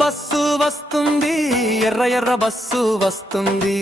Bus వస్తుంది, ఎర్ర ఎర్ర బస్సు వస్తుంది,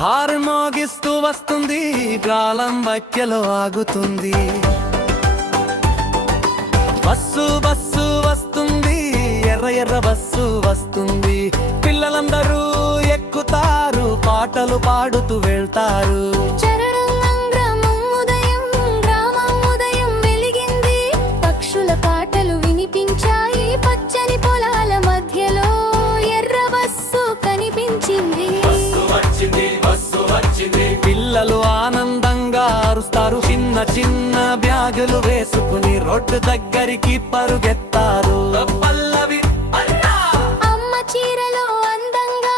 హారన్ మోగిస్తూ వస్తుంది, కాలం మధ్యలో ఆగుతుంది. బస్సు వస్తుంది, ఎర్ర ఎర్ర బస్సు వస్తుంది, పిల్లలందరూ ఎక్కుతారు, పాటలు పాడుతూ వెళ్తారు. పిల్లలు ఆనందంగా అరుస్తారు, చిన్న చిన్న బ్యాగులు వేసుకుని రోడ్డు దగ్గరికి పరుగెత్తారు. పల్లవి అమ్మ చీరలో అందంగా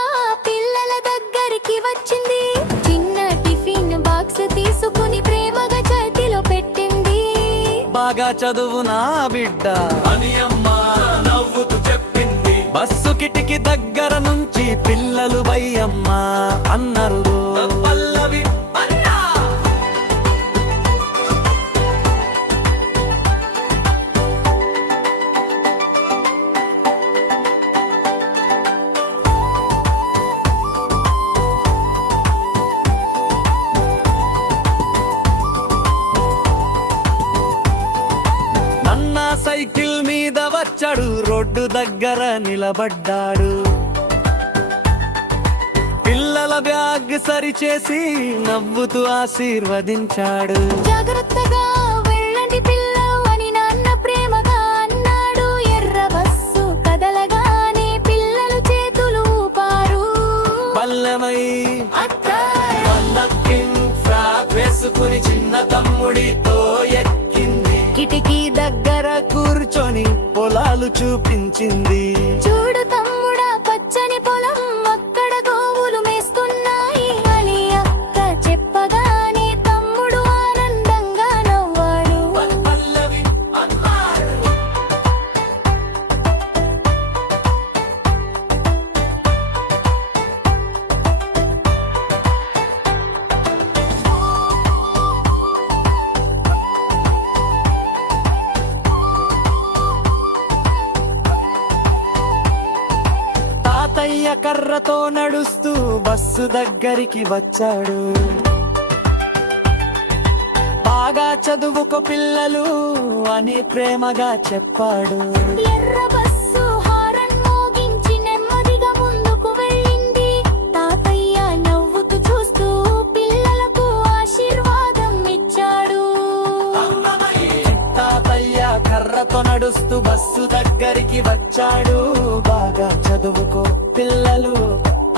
పిల్లల దగ్గరికి వచ్చింది, చిన్న టిఫిన్ బాక్స్ తీసుకుని ప్రేమగా చేతిలో పెట్టింది. బాగా చదువు నా బిడ్డ అని అమ్మ నవ్వుతూ చెప్పింది. బస్సు కిటికీ దగ్గర నుంచి పిల్లలు బయ్యమ్మ అన్నారు. పల్లవి సైకిల్ మీద వచ్చాడు, రోడ్డు దగ్గర నిలబడ్డాడు, పిల్లల బ్యాగ్ సరిచేసి నవ్వుతూ ఆశీర్వదించాడు. జాగ్రత్తగా వెళ్ళండి పిల్లలు అని నాన్న ప్రేమగా అన్నాడు. ఎర్ర బస్సు కదలగానే పిల్లలు చేతులు ఊపారు. పల్లెమై ఫ్రాక్ వేసుకుని చిన్న తమ్ముడితో ఎక్కింది, కిటికీ దగ్గర కూర్చొని పొలాలు చూపించింది. చూడు తమ్ముడా పచ్చని పొలం, అక్కడ గోవులు మేస్తున్నాయి అని అక్క చెప్పగానే తమ్ముడు ఆనందంగా నవ్వాడు. తాతయ్య కర్రతో నడుస్తూ బస్సు దగ్గరికి వచ్చాడు. బాగా చదువుకో పిల్లలు అని ప్రేమగా చెప్పాడు. ఎర్ర బస్సు హారన్ మోగించి నెమ్మదిగా ముందుకు వెళ్ళింది. తాతయ్య నవ్వుతూ చూస్తూ పిల్లలకు ఆశీర్వాదం ఇచ్చాడు. తాతయ్య కర్రతో నడుస్తూ బస్సు దగ్గరికి వచ్చాడు. బాగా చదువుకో పిల్లలు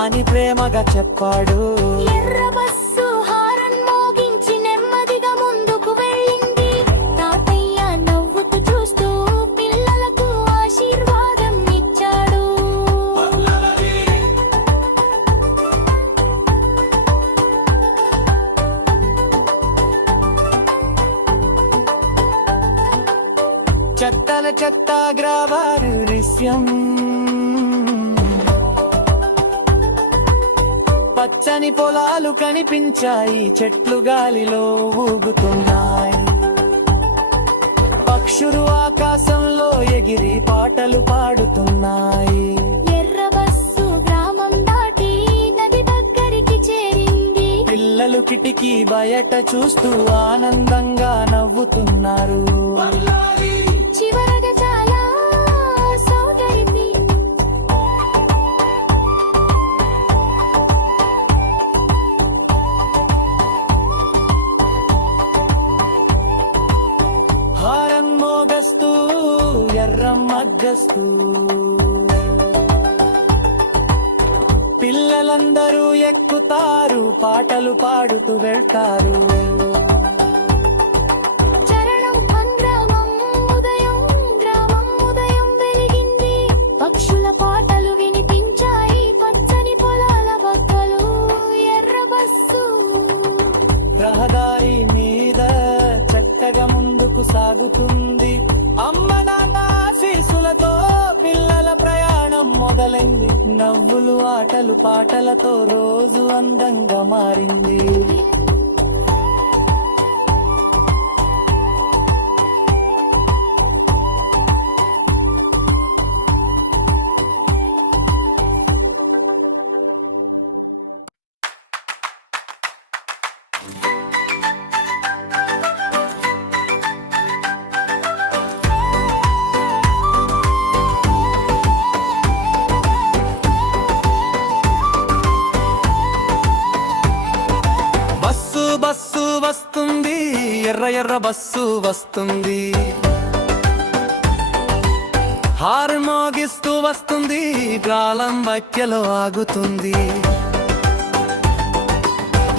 అని ప్రేమగా చెప్పాడు. ఎర్ర బస్సు హారన్ మోగించి నెమ్మదిగా ముందుకు వెళ్ళింది. తాతయ్య నవ్వుతూ చూస్తూ పిల్లలకు ఆశీర్వాదం ఇచ్చాడు. చెత్తన చెత్త గ్రావారు దృశ్యం, పచ్చని పొలాలు కనిపించాయి, చెట్లు గాలిలో ఊగుతున్నాయి, పక్షులు ఆకాశంలో ఎగిరి పాటలు పాడుతున్నాయి. ఎర్ర బస్సు గ్రామం దాటి నది దగ్గరికి చేరింది. పిల్లలు కిటికీ బయట చూస్తూ ఆనందంగా నవ్వుతున్నారు. చివరగా చాలా సౌకర్యం హారన్ మోగస్తూ ఎర్రం మగ్గస్తూ పిల్లలందరూ ఎక్కుతారు, పాటలు పాడుతూ వెళ్తారు. పక్షుల పాటలు వినిపించాయి, పచ్చని పొలాల పక్కలు. ఎర్ర బస్సు రహదారి మీద చక్కగా ముందుకు సాగుతుంది. అమ్మ నాన్న ఆశీస్సులతో బస్సులతో పిల్లల ప్రయాణం మొదలైంది. నవ్వులు ఆటలు పాటలతో రోజు అందంగా మారింది. బస్సు బస్సు వస్తుంది, ఎర్ర ఎర్ర బస్సు వస్తుంది. హార్న్ మోగిస్తూ వస్తుంది, గాలం మధ్యలో ఆగుతుంది.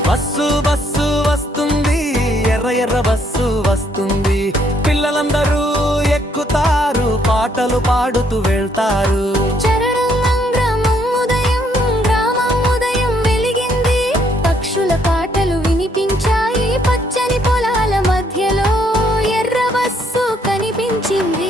బస్సు బస్సు వస్తుంది, ఎర్ర ఎర్ర బస్సు వస్తుంది. పిల్లలందరూ ఎక్కుతారు, పాటలు పాడుతూ వెళ్తారు. పక్షుల పాటలు వినిపించాయి, పచ్చని పొలాల మధ్యలో ఎర్ర బస్సు కనిపించింది.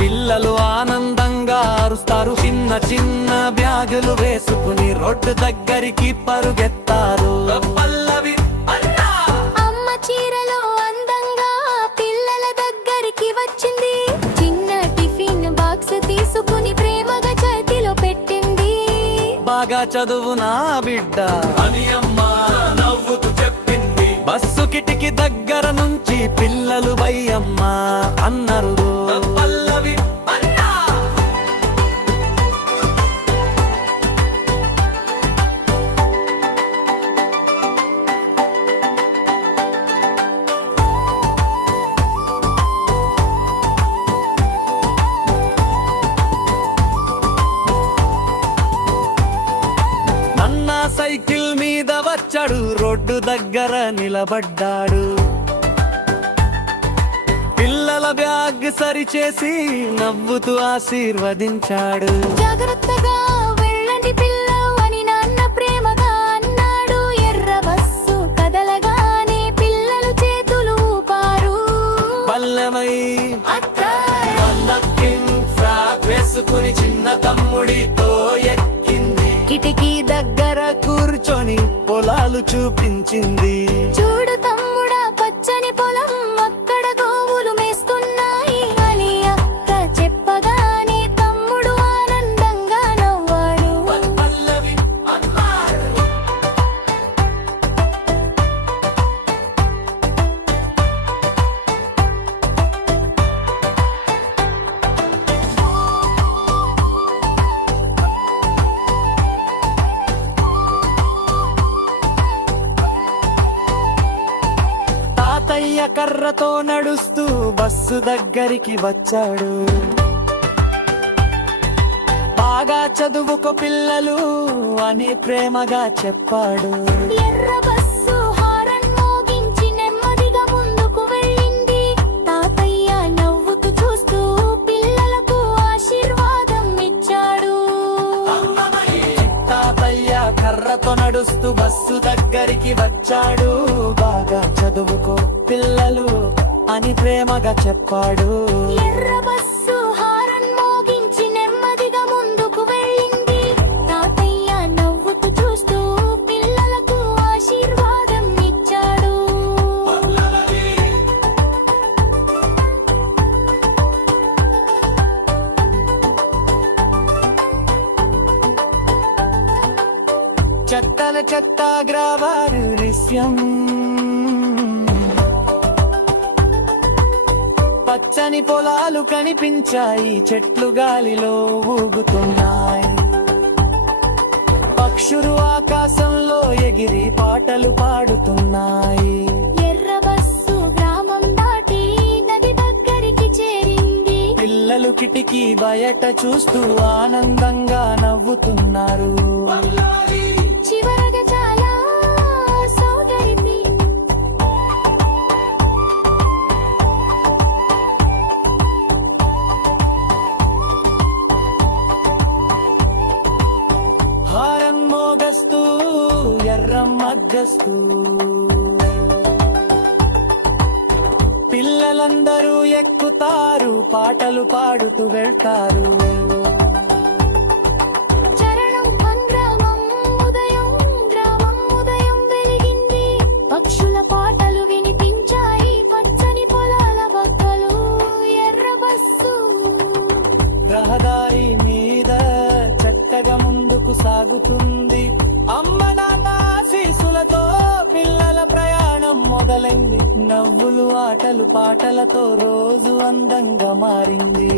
పిల్లలు ఆనందంగా అరుస్తారు, చిన్న చిన్న బ్యాగులు వేసుకుని రోడ్డు దగ్గరికి పరుగెత్తారు. పల్లవి అమ్మ చీరలో అందంగా పిల్లల దగ్గరికి వచ్చింది. చిన్న టిఫిన్ బాక్స్ తీసుకుని ప్రేమగా చేతిలో పెట్టింది. బాగా చదువు నా బిడ్డ అని అమ్మ నవ్వుతూ చెప్పింది. బస్సు కిటికీ దగ్గర నుంచి పిల్లలు వయ్యమ్మ అన్నారు. పల్లవి సైకిల్ మీద వచ్చాడు, రోడ్డు దగ్గర నిలబడ్డాడు. పిల్లల బ్యాగ్ సరిచేసి నవ్వుతూ ఆశీర్వదించాడు. జాగ్రత్తగా వెళ్ళండి పిల్లలు అని నాన్న ప్రేమగా అన్నాడు. ఎర్ర బస్సు కదలగానే పిల్లలు చేతులు ఊపారు. పల్లెమై వేసుకుని చిన్న తమ్ముడితో ఎక్కింది. కిటికీ దగ్గర కూర్చొని పొలాలు చూపించింది. చూడు తమ్ముడా, పచ్చని పొలం, అక్కడ గోవులు మేస్తున్నాయి అని అక్క చెప్పగానే తమ్ముడు ఆనందంగా నవ్వాడు. తాతయ్య కర్రతో నడుస్తూ బస్సు దగ్గరికి వచ్చాడు. బాగా చదువుకో పిల్లలు అని ప్రేమగా చెప్పాడు. ఎర్ర బస్సు హారన్ మోగించి నెమ్మదిగా ముందుకు వెళ్ళింది. తాతయ్య నవ్వుతూ చూస్తూ పిల్లలకు ఆశీర్వాదం ఇచ్చాడు. తాతయ్య కర్రతో నడుస్తూ బస్సు దగ్గరికి వచ్చాడు. బాగా చదువుకో పిల్లలు అని ప్రేమగా చెప్పాడు. ఎర్ర బస్సు హారన్ మోగించి నెమ్మదిగా ముందుకు వెళ్ళింది. తాతయ్య నవ్వుతూ చూస్తూ పిల్లలకు ఆశీర్వాదం ఇచ్చాడు. చెత్తన చెత్త గ్రావారు దృశ్యం, పచ్చని పొలాలు కనిపించాయి, చెట్లు గాలిలో ఊగుతున్నాయి. పక్షులు ఆకాశంలో ఎగిరి పాటలు పాడుతున్నాయి. ఎర్ర బస్సు గ్రామం దాటి నది దగ్గరికి చేరింది. పిల్లలు కిటికీ బయట చూస్తూ ఆనందంగా నవ్వుతున్నారు. చివరగా చాలా సోదరిని హారన్ మోగస్తూ ఎర్రం మగ్గస్తూ పిల్ల పిల్లలందరూ ఎక్కుతారు, పాటలు పాడుతూ వెళ్తారు. చరణం గ్రామం ఉదయం, గ్రామం ఉదయం వెలిగింది. పక్షుల పాటలు వినిపించాయి, పచ్చని పొలాల పక్కలు ఎర్ర బస్సు. రహదారి మీద చక్కగా ముందుకు సాగుతుంది. అమ్మ నాన్న ఆశీస్సులతో పిల్లల ప్రయాణం మొదలైంది. నవ్వులు ఆటలు పాటలతో రోజు అందంగా మారింది.